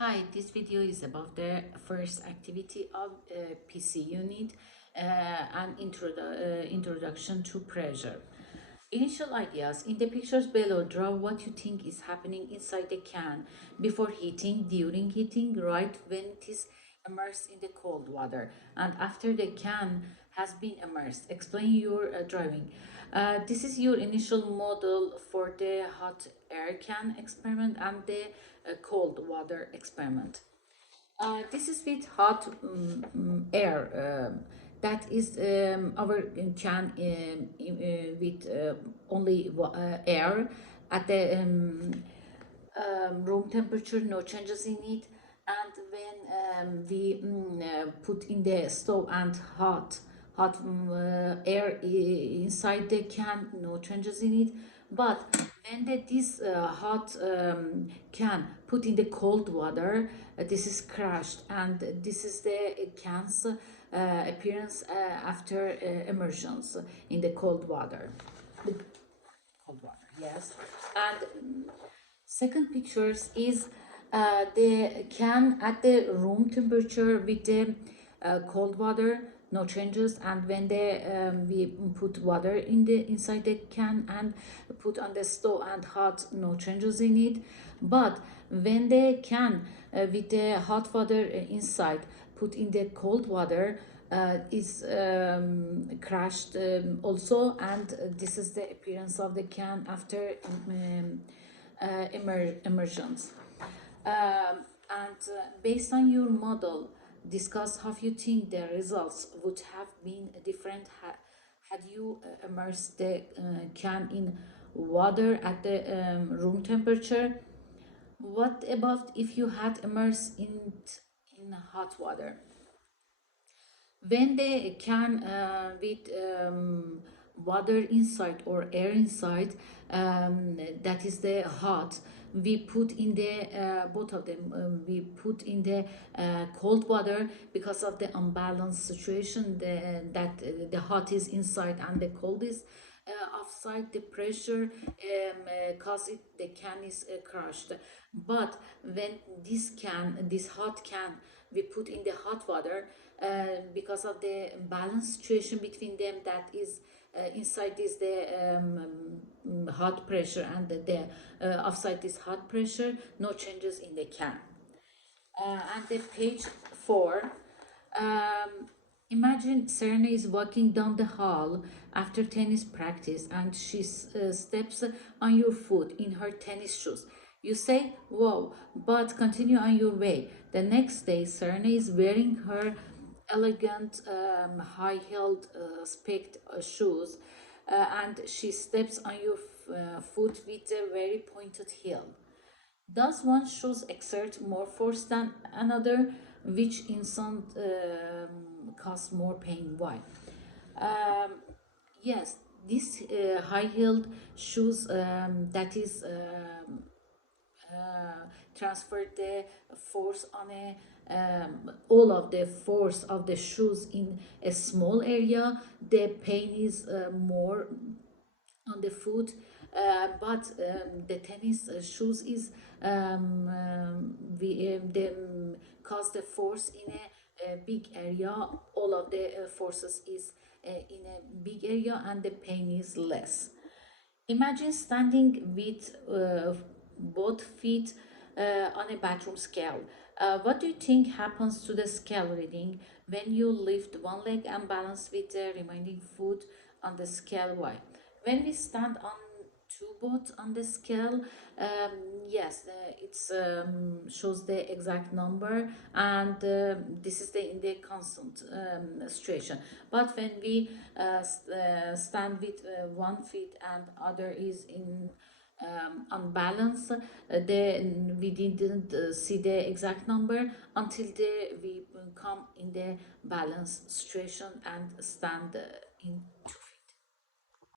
Hi, this video is about the first activity of PC unit and introduction to pressure. Initial ideas. In the pictures below, draw what you think is happening inside the can before heating, during heating, right when it is immersed in the cold water, and after the can has been immersed. Explain your drawing. This is your initial model for the hot air can experiment and the cold water experiment. This is with hot air. That is our can with only air at the room temperature, no changes in it. And when we put in the stove and hot air inside the can, no changes in it. But when this hot can put in the cold water, this is crushed, and this is the can's appearance after immersions in the cold water. Cold water, yes. And second pictures is the can at the room temperature with the cold water, no changes. And when we put water in the inside the can and put on the stove and hot, no changes in it. But when the can with the hot water inside put in the cold water, is crashed also, and this is the appearance of the can after immersions. And based on your model, discuss how you think the results would have been different had you immersed the can in water at the room temperature. What about if you had immersed in hot water? When they can with water inside or air inside, that is the hot, we put in the both of them, we put in the cold water because of the unbalanced situation, that the hot is inside and the cold is outside. The pressure cause it the can is crushed. But when this hot can we put in the hot water, because of the balance situation between them, that is inside is the hot pressure, and the outside is hot pressure, no changes in the can. And the page 4, imagine Serena is walking down the hall after tennis practice, and she steps on your foot in her tennis shoes. You say, "Wow," but continue on your way. The next day, Serena is wearing her elegant high-heeled spiked shoes, and she steps on your foot with a very pointed heel. Does one shoes exert more force than another? Which instant cause more pain? Why? Um, yes, this high-heeled shoes, that is transferred the force on a all of the force of the shoes in a small area. The pain is more on the foot, but the tennis shoes is the cause the force in a big area. All of the forces is in a big area, and the pain is less. Imagine standing with both feet on a bathroom scale. What do you think happens to the scale reading when you lift one leg and balance with the remaining foot on the scale? Why? When we stand on two both on the scale, yes, it's shows the exact number, and this is the in the constant situation. But when we stand with one feet and other is in unbalance, then we didn't see the exact number until we come in the balance situation and stand in two